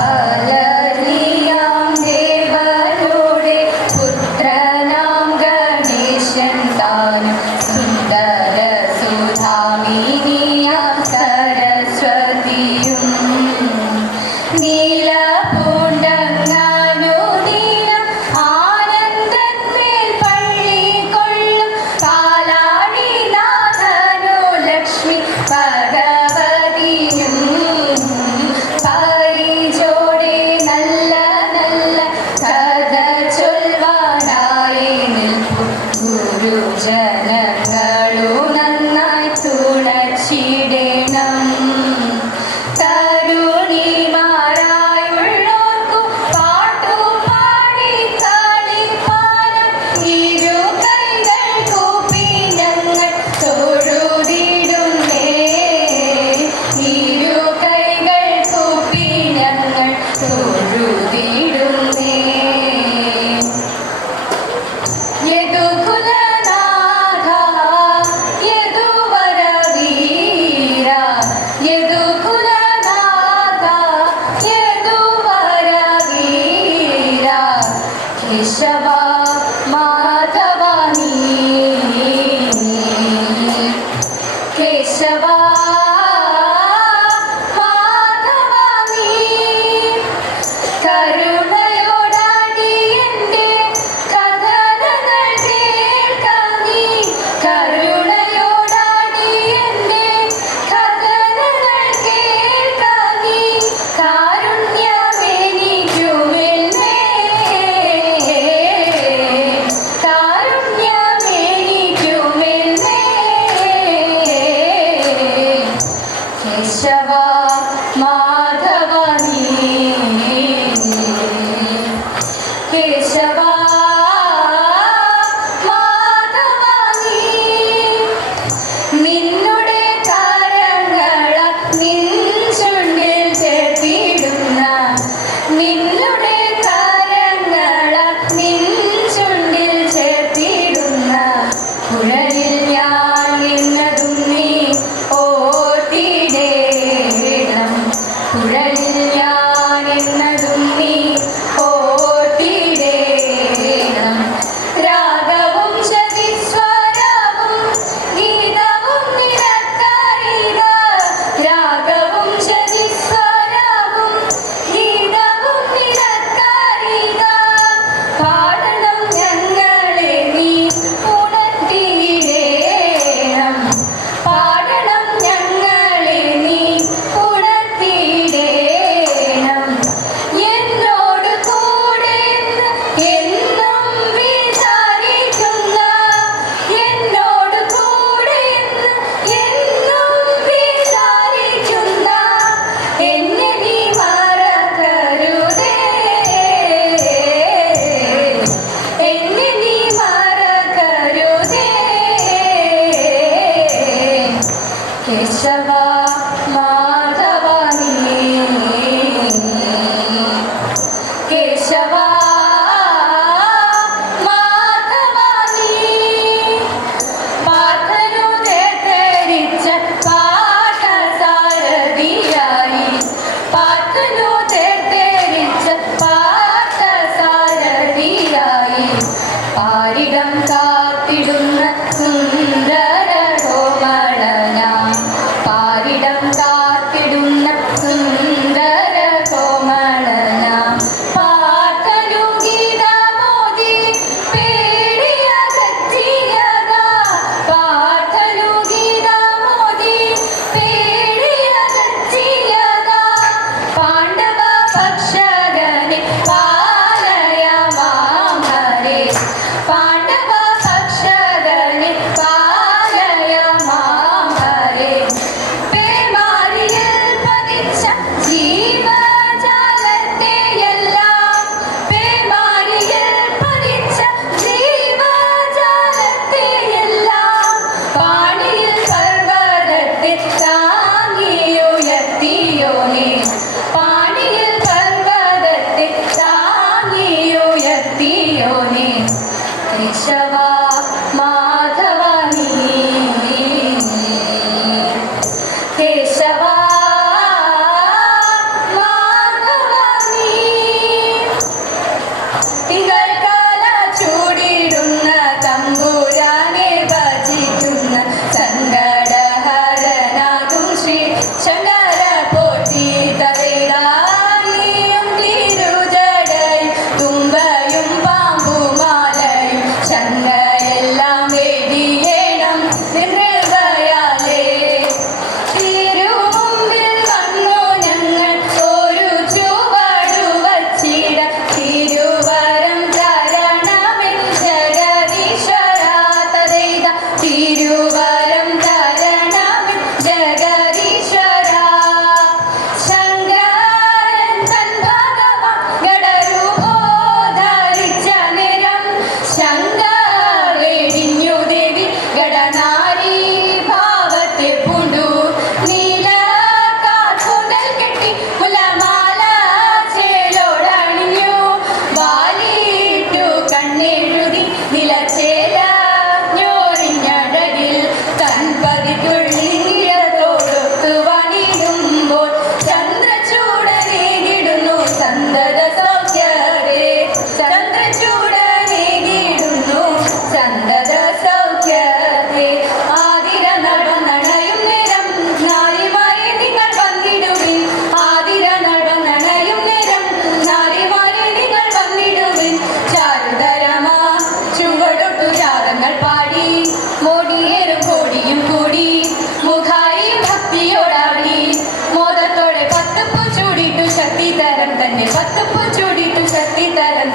Hello. Shava. Michelle.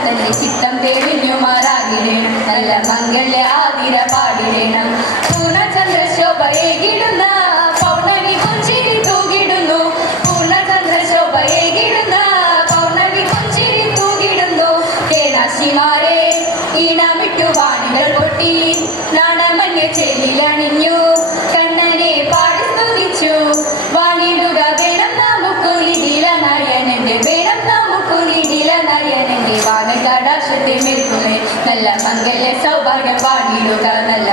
തന്നെ ചിത്തം തെളിഞ്ഞു മാറാകിനെ നല്ല മംഗള്യ ആതിര പാട കടാക്ഷത്തെ മേൽക്കുന്നേ നല്ല മംഗല്യ സൗഭാഗ്യം പാടിയിടുക നല്ല